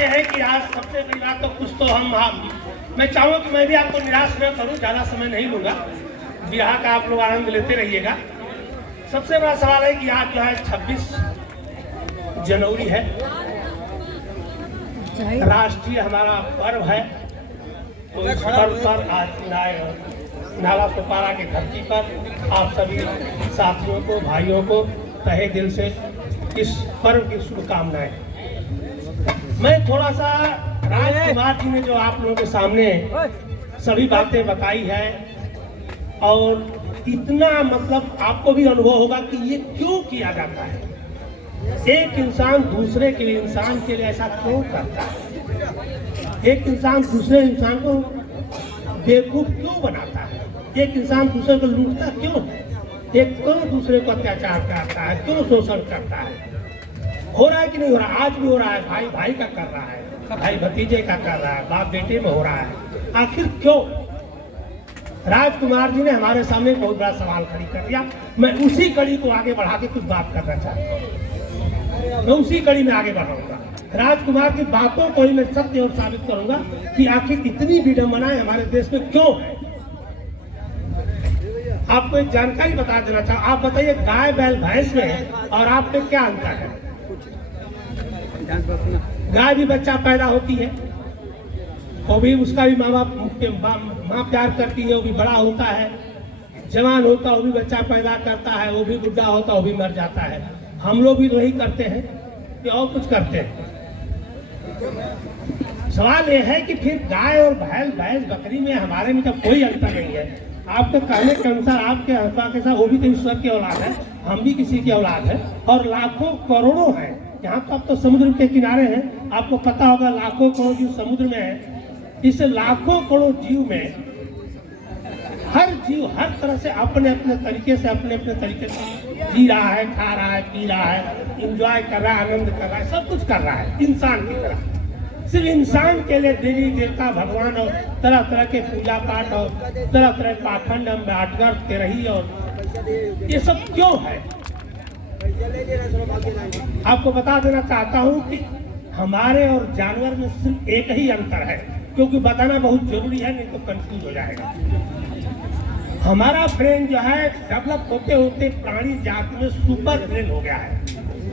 ये है कि आज सबसे बड़ी बात तो कुछ तो मैं चाहूँगा कि मैं भी आपको निराश न करूँ, ज़्यादा समय नहीं लूँगा, बिहार का आप लोग आनंद लेते रहिएगा। सबसे बड़ा सवाल है कि आज जो है 26 जनवरी है, राष्ट्रीय हमारा पर्व है। तो इस पर्व पर आज नाला सुपारा की धरती पर आप सभी साथियों को, भाइयों को तहे दिल से इस पर्व की शुभकामनाएं। मैं थोड़ा सा राजकुमार जी ने जो आप लोगों के सामने सभी बातें बताई है और इतना मतलब आपको भी अनुभव होगा कि ये क्यों किया जाता है, एक इंसान दूसरे के लिए, इंसान के लिए ऐसा क्यों करता है, एक इंसान दूसरे इंसान को बेवकूफ क्यों बनाता है, एक इंसान दूसरे को लूटता क्यों, एक क्यों दूसरे को अत्याचार करता है, क्यों शोषण करता है। हो रहा है कि नहीं हो रहा, आज भी हो रहा है, भाई भाई का कर रहा है, भाई भतीजे का कर रहा है, बाप बेटे में हो रहा है। आखिर क्यों? राजकुमार जी ने हमारे सामने बहुत बड़ा सवाल खड़ी कर दिया। मैं उसी कड़ी को आगे बढ़ा के कुछ बात करना चाहता हूँ, मैं उसी कड़ी में आगे बढ़ाऊंगा। राजकुमार की बातों को ही मैं सत्य और साबित करूंगा कि आखिर इतनी विडंबनाएं हमारे देश में क्यों है। आपको एक जानकारी बता देना चाहूँ, आप बताइए गाय बैल भैंस में और आप में क्या अंतर है? गाय भी बच्चा पैदा होती है, वो भी उसका भी माँ प्यार करती है, वो भी बड़ा होता है, जवान होता है, वो भी बच्चा पैदा करता है, वो भी बुढ़ा होता है, वो भी मर जाता है। हम लोग भी वही करते हैं कि और कुछ करते हैं? सवाल ये है कि फिर गाय और बैल भैंस बकरी में हमारे में जब कोई अंतर नहीं है, आपके कहने के अनुसार आपके हस्ता के साथ वो भी तो ईश्वर की औलाद है, हम भी किसी की औलाद है, और लाखों करोड़ों हैं। यहाँ तो आप तो समुद्र के किनारे हैं, आपको पता होगा लाखों करोड़ जीव समुद्र में है। इस लाखों करोड़ जीव में हर जीव हर तरह से अपने अपने तरीके से जी रहा है, खा रहा है, पी रहा है, एंजॉय कर रहा है, आनंद कर रहा है, सब कुछ कर रहा है इंसान की तरह। सिर्फ इंसान के लिए देवी देवता भगवान और तरह तरह के पूजा पाठ और तरह तरह के पाखंड बाटगर तेरही और ये सब क्यों है? आपको बता देना चाहता हूँ कि हमारे और जानवर में सिर्फ एक ही अंतर है, क्योंकि बताना बहुत जरूरी है, नहीं तो कंफ्यूज हो जाएगा। हमारा ब्रेन जो है डेवलप होते होते प्राणी जात में सुपर ब्रेन हो गया है।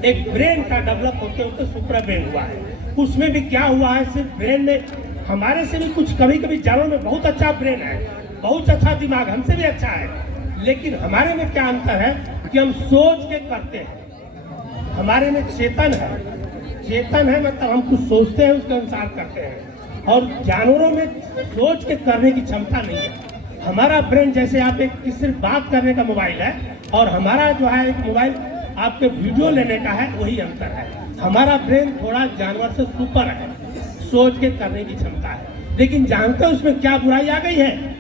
एक ब्रेन का डेवलप होते होते सुपर ब्रेन हुआ है। उसमें भी क्या हुआ है, सिर्फ ब्रेन में हमारे से भी कुछ कभी कभी जानवरों में बहुत अच्छा ब्रेन है, बहुत अच्छा दिमाग, हमसे भी अच्छा है, लेकिन हमारे में क्या अंतर है कि हम सोच के करते हैं। हमारे में चेतन है मतलब हम कुछ सोचते हैं उसके अनुसार करते हैं, और जानवरों में सोच के करने की क्षमता नहीं है। हमारा ब्रेन जैसे आप एक सिर्फ बात करने का मोबाइल है और हमारा जो है एक मोबाइल आपके वीडियो लेने का है, वही अंतर है। हमारा ब्रेन थोड़ा जानवर से सुपर है, सोच के करने की क्षमता है, लेकिन जानते हो उसमें क्या बुराई आ गई है?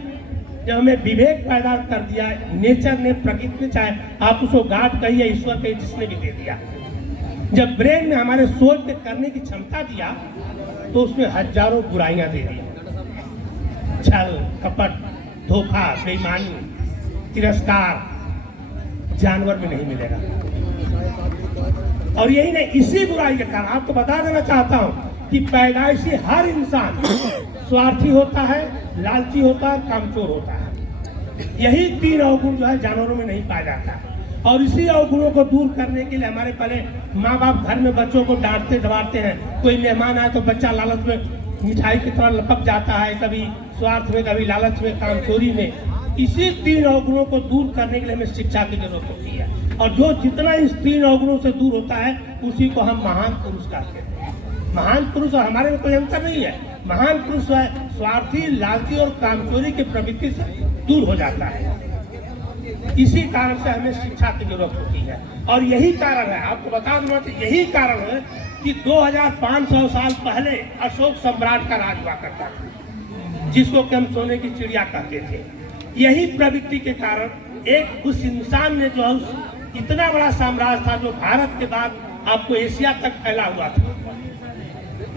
जब हमें विवेक पैदा कर दिया नेचर ने, प्रकृति ने, चाहे आप उसको गाड कहिए, ईश्वर कहिए, जिसने भी दे दिया, जब ब्रेन में हमारे सोच के करने की क्षमता दिया तो उसमें हजारों बुराइयां दे दी। छल, कपट, धोखा, बेईमानी, तिरस्कार जानवर में नहीं मिलेगा। और यही नहीं, इसी बुराई के कारण आपको बता देना चाहता हूं कि पैदाइशी हर इंसान स्वार्थी होता है, लालची होता है, कामचोर होता है। यही तीन अवगुण जो है जानवरों में नहीं पाया जाता, और इसी अवगुणों को दूर करने के लिए हमारे पहले माँ बाप घर में बच्चों को डांटते दबाते हैं। कोई मेहमान आए तो बच्चा लालच में मिठाई की तरह लपक जाता है, कभी स्वार्थ में, कभी लालच में, कामचोरी में। इसी तीन अवगुणों को दूर करने के लिए हमें शिक्षा की जरूरत होती है, और जो जितना इस तीन अवगुणों से दूर होता है उसी को हम महान पुरुष कहते हैं। महान पुरुष और हमारे में कोई अंतर नहीं है। महान पुरुष है स्वार्थी, लालची और कामचोरी की प्रवृत्ति से दूर हो जाता है। इसी कारण से हमें शिक्षा की जरूरत होती है, और यही कारण है, आपको बता दूंगा कि यही कारण है कि 2500 साल पहले अशोक सम्राट का राज हुआ करता था, जिसको कि हम सोने की चिड़िया कहते थे। यही प्रवृत्ति के कारण एक उस इंसान ने जो इतना बड़ा साम्राज्य था, जो भारत के बाद आपको एशिया तक फैला हुआ था,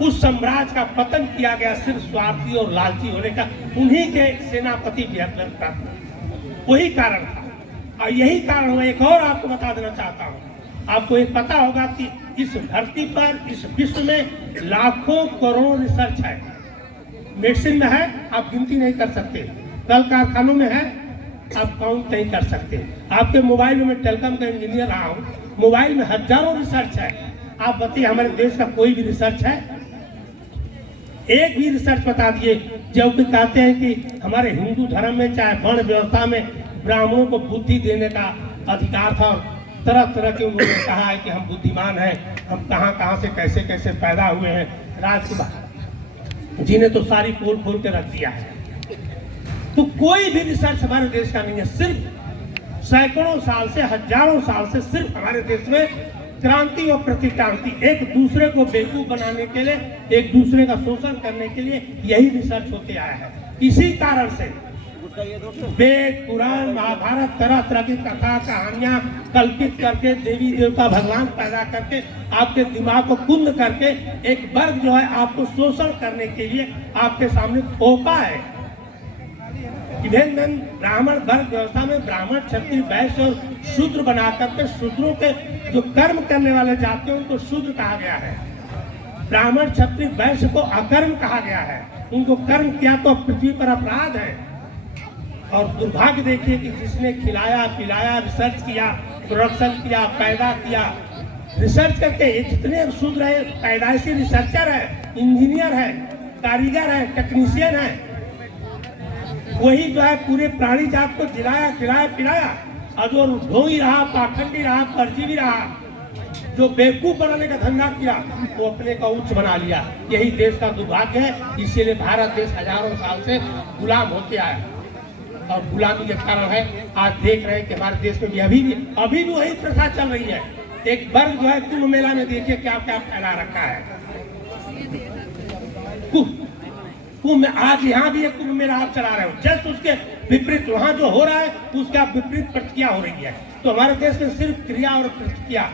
उस साम्राज्य का पतन किया गया सिर्फ स्वार्थी और लालची होने का, उन्हीं के सेनापति वही कारण था। और यही कारण हुआ। एक और आपको बता देना चाहता हूँ, आपको एक पता होगा कि इस धरती पर, इस विश्व में लाखों करोड़ों रिसर्च है। मेडिसिन में है, आप गिनती नहीं कर सकते। कल कारखानों में है, आप काउंट नहीं कर सकते। आपके मोबाइल में, मैं टेलीकॉम का इंजीनियर रहा हूँ, मोबाइल में हजारों रिसर्च है। आप बताइए हमारे देश का कोई भी रिसर्च है? एक भी रिसर्च बता दिए। जो कि कहते हैं कि हमारे हिंदू धर्म में चाहे वर्ण व्यवस्था में ब्राह्मणों को बुद्धि देने का अधिकार था, और तरह तरह के उन्होंने कहा है कि हम बुद्धिमान हैं, हम कहाँ कहाँ से कैसे कैसे पैदा हुए हैं। राजकुमार जी ने तो सारी पोल खोल के रख दिया है। तो कोई भी रिसर्च हमारे देश का नहीं है। सिर्फ सैकड़ों साल से, हजारों साल से सिर्फ हमारे देश में क्रांति और प्रतिक्रांति, एक दूसरे को बेवकूफ बनाने के लिए, एक दूसरे का शोषण करने के लिए यही रिसर्च होते आया है। इसी कारण से वेद, पुराण, महाभारत, तरह तरह की कथा कहानियां कल्पित करके, देवी देवता भगवान पैदा करके, आपके दिमाग को कुंद करके एक वर्ग जो है आपको शोषण करने के लिए आपके सामने थोपा है। इधर ब्राह्मण वर्ग व्यवस्था में ब्राह्मण, क्षत्रिय, वैश्य और शूद्र बना करके शूद्रों के जो कर्म करने वाले जाते हैं उनको शूद्र कहा गया है। ब्राह्मण, क्षत्रिय, वैश्य को अकर्म कहा गया है। उनको कर्म किया तो पृथ्वी पर अपराध है। और दुर्भाग्य देखिए कि जिसने खिलाया पिलाया, रिसर्च किया, प्रोडक्शन किया, पैदा किया, रिसर्च करके, ये जितने शूद्र है पैदाइशी रिसर्चर है, इंजीनियर है, कारीगर है, टेक्नीशियन है, वही जो है पूरे प्राणी जात को जिलाया खिलाया पिलाया। और जो ढोंगी रहा, पाखंडी रहा, परजीवी रहा, जो बेवकूफ बनाने का धंधा किया, वो अपने का उच्च बना लिया। यही देश का दुर्भाग्य है। इसीलिए भारत देश हजारों साल से गुलाम होते आया, और गुलामी के कारण है आज देख रहे हैं कि हमारे देश में भी अभी भी वही प्रथा चल रही है। एक वर्ग जो है कुंभ मेला में देखिए क्या क्या फैला रखा है। कुंभ आज यहाँ भी एक कुंभ मेला आप चला रहे हो, जस्ट उसके विपरीत वहां जो हो रहा है उसके आप विपरीत प्रतिक्रिया हो रही है। तो हमारे देश में सिर्फ क्रिया और प्रतिक्रिया,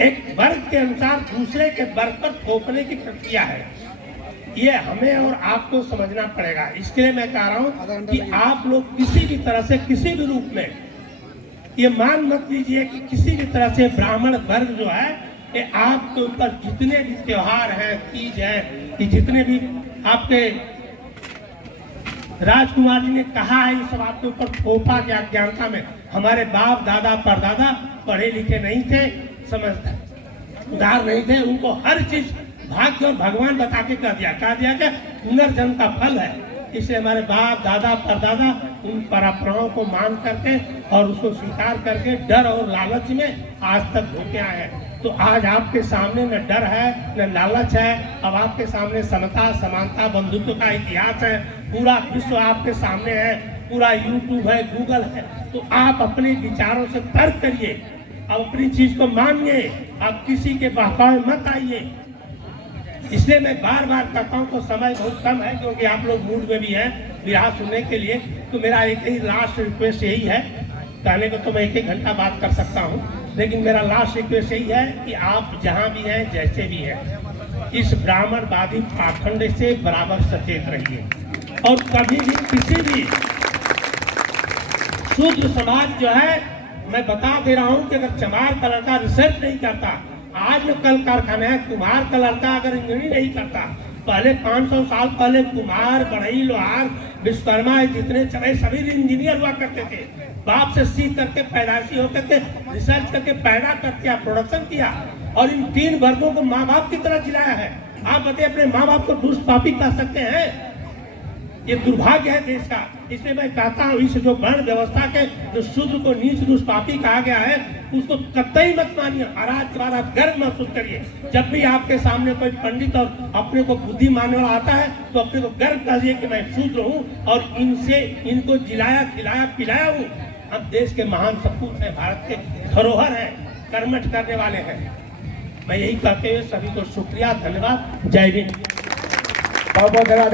एक वर्ग के अनुसार दूसरे के वर्ग पर थोपने की प्रक्रिया है। ये हमें और आपको समझना पड़ेगा। इसके लिए मैं कह रहा हूँ कि आप लोग किसी भी तरह से, किसी भी रूप में ये मान मत लीजिए कि किसी भी तरह से ब्राह्मण वर्ग जो है ये आपके ऊपर जितने भी त्योहार हैं, तीज है, कि जितने भी आपके राजकुमार जी ने कहा है, ये सब आपके ऊपर थोपा गया अज्ञानता में। हमारे बाप दादा परदादा पढ़े लिखे नहीं थे, समझदार नहीं थे, उनको हर चीज भाग्य और भगवान बता के कह दिया कि पुनर्जन्म का फल है। इसलिए हमारे बाप दादा परदादा उन परंपराओं को मान करके और उसको स्वीकार करके डर और लालच में आज तक होते आए हैं। तो आज आपके सामने न डर है न लालच है, अब आपके सामने समता, समानता, बंधुत्व का इतिहास है। पूरा विश्व आपके सामने है, पूरा यूट्यूब है, गूगल है। तो आप अपने विचारों से तर्क करिए, अब अपनी चीज को मानिए, आप किसी के बहकावे मत आइए। इसलिए मैं बार बार कहता हूँ, तो समय बहुत कम है क्योंकि आप लोग मूड में भी हैं विराह सुनने के लिए। तो मेरा एक ही लास्ट रिक्वेस्ट यही है, कहने को तो मैं 1-1 घंटा बात कर सकता हूँ, लेकिन मेरा लास्ट रिक्वेस्ट यही है कि आप जहाँ भी हैं, जैसे भी हैं, इस ब्राह्मणवादी पाखंड से बराबर सचेत रहिए। और कभी भी किसी भी शूद्र समाज जो है, मैं बता दे रहा हूँ कि अगर चमार का लड़का रिसर्च नहीं करता, आज में कल कारखाना है, कुम्हार का लड़का अगर इंजीनियरिंग नहीं करता, पहले 500 साल पहले कुम्हार, बढ़ई, लोहार, विश्वकर्मा जितने चले सभी इंजीनियर हुआ करते थे। बाप से सीख करके पैदाइशी होकर के रिसर्च करके पैदा करके प्रोडक्शन किया, और इन 3 वर्गों को माँ बाप की तरह जिलाया है। आप बताइए अपने माँ बाप को दुष्ट पापी कह सकते हैं? ये दुर्भाग्य है देश का। इसलिए मैं कहता हूँ, इस जो वर्ण व्यवस्था के जो शूद्र को नीच दुष्ट पापी कहा गया है, उसको कतई मत मानिए। और आज के बाद आप गर्व महसूस करिए, जब भी आपके सामने कोई पंडित और अपने को बुद्धि मानने वाला आता है, तो अपने को गर्व करिए कि मैं शूद्र हूँ और इनको जिलाया खिलाया पिलाया हूँ। हम देश के महान सपूत हैं, भारत के धरोहर हैं, कर्मठ करने वाले हैं। मैं यही कहते हुए सभी को शुक्रिया, धन्यवाद, जय हिंद। बहुत बहुत धन्यवाद।